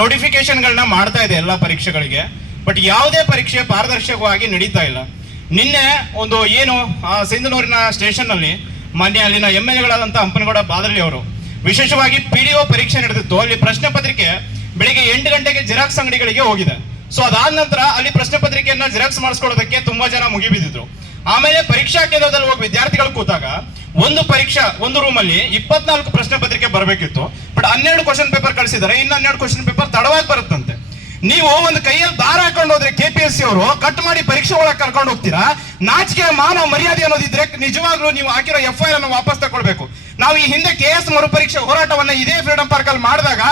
ನೋಟಿಫಿಕೇಶನ್ಗಳನ್ನ ಮಾಡ್ತಾ ಇದೆ ಎಲ್ಲ ಪರೀಕ್ಷೆಗಳಿಗೆ. ಬಟ್ ಯಾವುದೇ ಪರೀಕ್ಷೆ ಪಾರದರ್ಶಕವಾಗಿ ನಡೀತಾ ಇಲ್ಲ. ನಿನ್ನೆ ಒಂದು ಏನು ಸಿಂಧನೂರಿನ ಸ್ಟೇಷನ್ ನಲ್ಲಿ ಮಾನ್ಯ ಅಲ್ಲಿನ MLA ಹಂಪನಗೌಡ ಬಾದಳ್ಳಿ ಅವರು ವಿಶೇಷವಾಗಿ PDO ಪರೀಕ್ಷೆ ನಡೆದಿತ್ತು. ಅಲ್ಲಿ ಪ್ರಶ್ನೆ ಪತ್ರಿಕೆ ಬೆಳಿಗ್ಗೆ 8 ಗಂಟೆಗೆ ಜೆರಾಕ್ಸ್ ಅಂಗಡಿಗಳಿಗೆ ಹೋಗಿದೆ. ಸೊ ಅದಾದ ನಂತರ ಅಲ್ಲಿ ಪ್ರಶ್ನೆ ಪತ್ರಿಕೆಯನ್ನ ಜೆರಾಕ್ಸ್ ಮಾಡಿಸ್ಕೊಳ್ಳೋದಕ್ಕೆ ತುಂಬಾ ಜನ ಮುಗಿಬಿದ್ದಿದ್ರು. ಆಮೇಲೆ ಪರೀಕ್ಷಾ ಕೇಂದ್ರದಲ್ಲಿ ಹೋಗಿ ವಿದ್ಯಾರ್ಥಿಗಳು ಕೂತಾಗ ಒಂದು ರೂಮ್ ಅಲ್ಲಿ 24 ಪ್ರಶ್ನೆ ಪತ್ರಿಕೆ ಬರಬೇಕಿತ್ತು. ಬಟ್ 12 ಕ್ವಶನ್ ಪೇಪರ್ ಕಳಿಸಿದ್ದಾರೆ. ಇನ್ನು 12 ಕ್ವಶನ್ ಪೇಪರ್ ತಡವಾಗಿ ಬರುತ್ತಂತೆ. ನೀವು ಒಂದು ಕೈಯಲ್ಲಿ ದಾರ ಹಾಕೊಂಡು ಹೋದ್ರೆ KPSC ಅವರು ಕಟ್ ಮಾಡಿ ಪರೀಕ್ಷೆ ಒಳಗೆ ಕರ್ಕೊಂಡು ಹೋಗ್ತೀರಾ. ನಾಚಿಕೆ ಮಾನವ ಮರ್ಯಾದೆ ಅನ್ನೋದಿದ್ರೆ ನಿಜವಾಗ್ಲೂ ನೀವು ಹಾಕಿರೋ FIR ಅನ್ನು ವಾಪಸ್ ತಗೊಳ್ಬೇಕು. ನಾವು ಈ ಹಿಂದೆ KS ಮರುಪರೀಕ್ಷೆ ಹೋರಾಟವನ್ನ ಇದೇ ಫ್ರೀಡಂ ಪಾರ್ಕ್ ಅಲ್ಲಿ ಮಾಡಿದಾಗ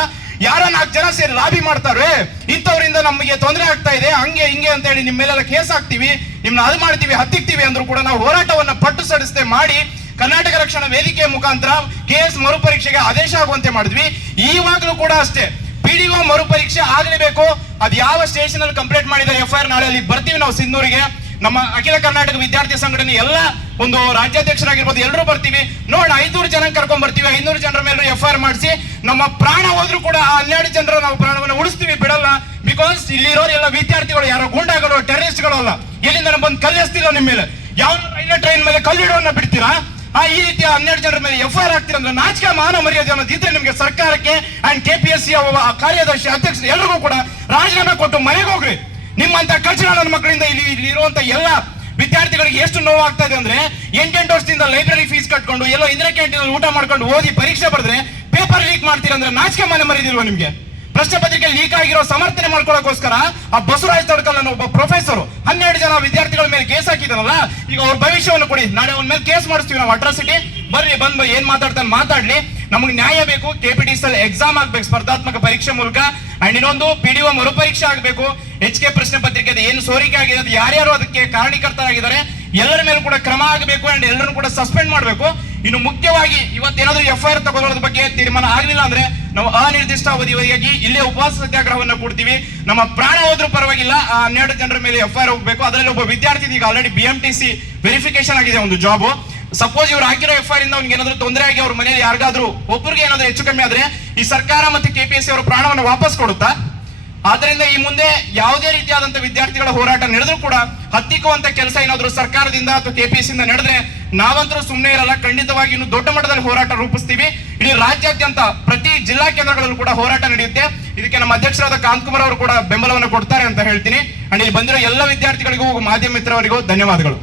ಯಾರ 4 ಜನ ಸೇರಿ ಲಾಬಿ ಮಾಡ್ತಾರೆ, ಇಂಥವರಿಂದ ನಮಗೆ ತೊಂದರೆ ಆಗ್ತಾ ಇದೆ, ಹಂಗೆ ಹಿಂಗೆ ಅಂತ ಹೇಳಿ ನಿಮ್ಮ ಮೇಲೆಲ್ಲ ಕೇಸ್ ಹಾಕ್ತಿವಿ, ನಿಮ್ನ ಅದು ಮಾಡ್ತೀವಿ, ಹತ್ತಿಕ್ತಿವಿ ಅಂದ್ರೂ ಕೂಡ ನಾವು ಹೋರಾಟವನ್ನ ಪಟ್ಟು ಸಡಿಸದೆ ಮಾಡಿ ಕರ್ನಾಟಕ ರಕ್ಷಣಾ ವೇದಿಕೆಯ ಮುಖಾಂತರ KS ಮರುಪರೀಕ್ಷೆಗೆ ಆದೇಶ ಆಗುವಂತೆ ಮಾಡಿದ್ವಿ. ಈವಾಗಲೂ ಕೂಡ ಅಷ್ಟೇ PDO ಮರುಪರೀಕ್ಷೆ ಆಗಲೇಬೇಕು. ಅದು ಯಾವ ಸ್ಟೇಷನ್ ಅಲ್ಲಿ ಕಂಪ್ಲೇಂಟ್ ಮಾಡಿದ್ದಾರೆ FIR ನಾಳೆ ಅಲ್ಲಿ ಬರ್ತೀವಿ ನಾವು ಸಿಂಧೂರಿಗೆ. ನಮ್ಮ ಅಖಿಲ ಕರ್ನಾಟಕ ವಿದ್ಯಾರ್ಥಿ ಸಂಘಟನೆ ಎಲ್ಲ ಒಂದು ರಾಜ್ಯಾಧ್ಯಕ್ಷರಾಗಿರ್ಬೋದು ಎಲ್ಲರೂ ಬರ್ತೀವಿ. ನೋಡೋಣ 500 ಜನ ಕರ್ಕೊಂಡ್ ಬರ್ತೀವಿ. 500 ಜನರ ಮೇಲೆ FIR ಮಾಡಿಸಿ ನಮ್ಮ ಪ್ರಾಣ ಹೋದ್ರು ಕೂಡ ಆ 12 ಜನರ ನಾವು ಪ್ರಾಣವನ್ನು ಉಳಿಸ್ತೀವಿ, ಬಿಡಲ್ಲ. ಬಿಕಾಸ್ ಇಲ್ಲಿರೋರು ಎಲ್ಲ ವಿದ್ಯಾರ್ಥಿಗಳು, ಯಾರೋ ಗೂಂಡಾಗಳು, ಟೆರರಿಸ್ಟ್ಗಳು ಅಲ್ಲ. ಎಲ್ಲಿಂದ ಬಂದು ಕಲ್ಲೆಸ್ತಿಲ್ಲ ನಿಮ್ಮ ಮೇಲೆ. ಯಾವ ರೈಲ್ವೆ ಟ್ರೈನ್ ಮೇಲೆ ಕಲ್ಲಿಡೋನ್ನ ಬಿಡ್ತೀರಾ? ಈ ರೀತಿಯ 12 ಜನರ ಮೇಲೆ FIR ಆಗ್ತೀರ ಅಂದ್ರೆ ನಾಚಿಕೆ ಮಾನವ ಮರ್ಯಾದೆ ಅನ್ನೋದಿದ್ರೆ ನಿಮಗೆ ಸರ್ಕಾರಕ್ಕೆ ಅಂಡ್ KPSC ಕಾರ್ಯದರ್ಶಿ ಅಧ್ಯಕ್ಷರು ಎಲ್ರಿಗೂ ಕೂಡ ರಾಜೀನಾಮೆ ಕೊಟ್ಟು ಮನೆಗೆ ಹೋಗ್ರಿ. ನಿಮ್ಮಂತ ಕಚಡ ನನ್ನ ಮಕ್ಕಳಿಂದ ಇಲ್ಲಿ ಇರುವಂತ ಎಲ್ಲ ವಿದ್ಯಾರ್ಥಿಗಳಿಗೆ ಎಷ್ಟು ನೋವಾಗ್ತಾ ಇದೆ ಅಂದ್ರೆ 8 ವರ್ಷದಿಂದ ಲೈಬ್ರರಿ ಫೀಸ್ ಕಟ್ಕೊಂಡು ಎಲ್ಲೋ ಇಂದಿರಾ ಕ್ಯಾಂಟೀನ್ ಊಟ ಮಾಡ್ಕೊಂಡು ಓದಿ ಪರೀಕ್ಷೆ ಬರೆದ್ರೆ ಪೇಪರ್ ಲೀಕ್ ಮಾಡ್ತೀರಾ ಅಂದ್ರೆ ನಾಚಿಕೆ ಮಾನ ಮರ್ಯಾದಿಲ್ವಾ ನಿಮ್ಗೆ? ಪ್ರಶ್ನೆ ಪತ್ರಿಕೆ ಲೀಕ್ ಆಗಿರೋ ಸಮರ್ಥನೆ ಮಾಡ್ಕೊಳ್ಳೋಕೋಸ್ಕರ ಆ ಬಸವರಾಜ್ ತಡ್ಕಲ್ ಅನ್ನೋ ಒಬ್ಬ ಪ್ರೊಫೆಸರ್ 12 ಜನ ವಿದ್ಯಾರ್ಥಿಗಳ ಮೇಲೆ ಕೇಸ್ ಹಾಕಿದಾನಲ್ಲ, ಈಗ ಅವ್ರ ಭವಿಷ್ಯವನ್ನು ಕೊಡಿ, ನಾಳೆ ಅವ್ರ ಮೇಲೆ ಕೇಸ್ ಮಾಡಿಸ್ತೀವಿ ನಾವು. ಅಟ್ರಾಸಿಟಿ ಬರ್ರಿ, ಬಂದು ಏನ್ ಮಾತಾಡ್ತಾನೆ ಮಾತಾಡ್ಲಿ. ನಮಗೆ ನ್ಯಾಯ ಬೇಕು. KPTCL ಎಕ್ಸಾಮ್ ಆಗ್ಬೇಕು ಸ್ಪರ್ಧಾತ್ಮಕ ಪರೀಕ್ಷೆ ಮೂಲಕ. ಅಂಡ್ ಇನ್ನೊಂದು PDO ಮರುಪರೀಕ್ಷೆ ಆಗಬೇಕು. HK ಪ್ರಶ್ನೆ ಪತ್ರಿಕೆ ಏನು ಸೋರಿಕೆ ಆಗಿದೆ, ಅದು ಯಾರ್ಯಾರು ಅದಕ್ಕೆ ಕಾರಣೀಕರ್ತರಾಗಿದ್ದಾರೆ ಎಲ್ಲರ ಮೇಲೂ ಕೂಡ ಕ್ರಮ ಆಗಬೇಕು. ಅಂಡ್ ಎಲ್ಲರೂ ಕೂಡ ಸಸ್ಪೆಂಡ್ ಮಾಡಬೇಕು. ಇನ್ನು ಮುಖ್ಯವಾಗಿ ಇವತ್ತೇನಾದ್ರೂ FIR ತಗೊಳ್ಳೋದ್ರ ಬಗ್ಗೆ ತೀರ್ಮಾನ ಆಗಲಿಲ್ಲ ಅಂದ್ರೆ ನಾವು ಅನಿರ್ದಿಷ್ಟ ಅವಧಿವರೆಗಾಗಿ ಇಲ್ಲೇ ಉಪವಾಸ ಸತ್ಯಾಗ್ರಹವನ್ನ ಕೊಡ್ತೀವಿ. ನಮ್ಮ ಪ್ರಾಣ ಹೋದ್ರೂ ಪರವಾಗಿಲ್ಲ, ಆ 12 ಜನರ ಮೇಲೆ FIR ಹೋಗ್ಬೇಕು. ಅದರಲ್ಲಿ ಒಬ್ಬ ವಿದ್ಯಾರ್ಥಿ ಈಗ ಆಲ್ರೆಡಿ BMTC ವೆರಿಫಿಕೇಶನ್ ಆಗಿದೆ ಒಂದು ಜಾಬ್. ಸಪೋಸ್ ಇವ್ರು ಹಾಕಿರೋ FIR ಇಂದ ಅವ್ನಿಗೆ ಏನಾದ್ರು ತೊಂದರೆ ಆಗಿ ಅವ್ರ ಮನೆಯಲ್ಲಿ ಯಾರಿಗಾದ್ರೂ ಒಬ್ಬರಿಗೆ ಏನಾದ್ರು ಹೆಚ್ಚು ಕಮ್ಮಿ ಆದ್ರೆ ಈ ಸರ್ಕಾರ ಮತ್ತೆ KPSC ಅವರ ಪ್ರಾಣವನ್ನು ವಾಪಸ್ ಕೊಡುತ್ತಾ? ಆದ್ರಿಂದ ಈ ಮುಂದೆ ಯಾವುದೇ ರೀತಿಯಾದಂತ ವಿದ್ಯಾರ್ಥಿಗಳ ಹೋರಾಟ ನಡೆದ್ರು ಕೂಡ ಹತ್ತಿಕ್ಕುವಂತ ಕೆಲಸ ಏನಾದ್ರು ಸರ್ಕಾರದಿಂದ ಅಥವಾ KPSC ಇಂದ ನಡೆದ್ರೆ ನಾವಂತರೂ ಸುಮ್ಮನೆ ಇರಲ್ಲ. ಖಂಡಿತವಾಗಿ ಇನ್ನು ದೊಡ್ಡ ಮಟ್ಟದಲ್ಲಿ ಹೋರಾಟ ರೂಪಿಸ್ತೀವಿ. ಇಡೀ ರಾಜ್ಯಾದ್ಯಂತ ಪ್ರತಿ ಜಿಲ್ಲಾ ಕೇಂದ್ರಗಳಲ್ಲೂ ಕೂಡ ಹೋರಾಟ ನಡೆಯುತ್ತೆ. ಇದಕ್ಕೆ ನಮ್ಮ ಅಧ್ಯಕ್ಷರಾದ ಕಾಂತಕುಮಾರ್ ಅವರು ಕೂಡ ಬೆಂಬಲವನ್ನು ಕೊಡ್ತಾರೆ ಅಂತ ಹೇಳ್ತೀನಿ. ಅಂಡ್ ಇಲ್ಲಿ ಬಂದಿರೋ ಎಲ್ಲ ವಿದ್ಯಾರ್ಥಿಗಳಿಗೂ ಮಾಧ್ಯಮ ಮಿತ್ರವರಿಗೂ ಧನ್ಯವಾದಗಳು.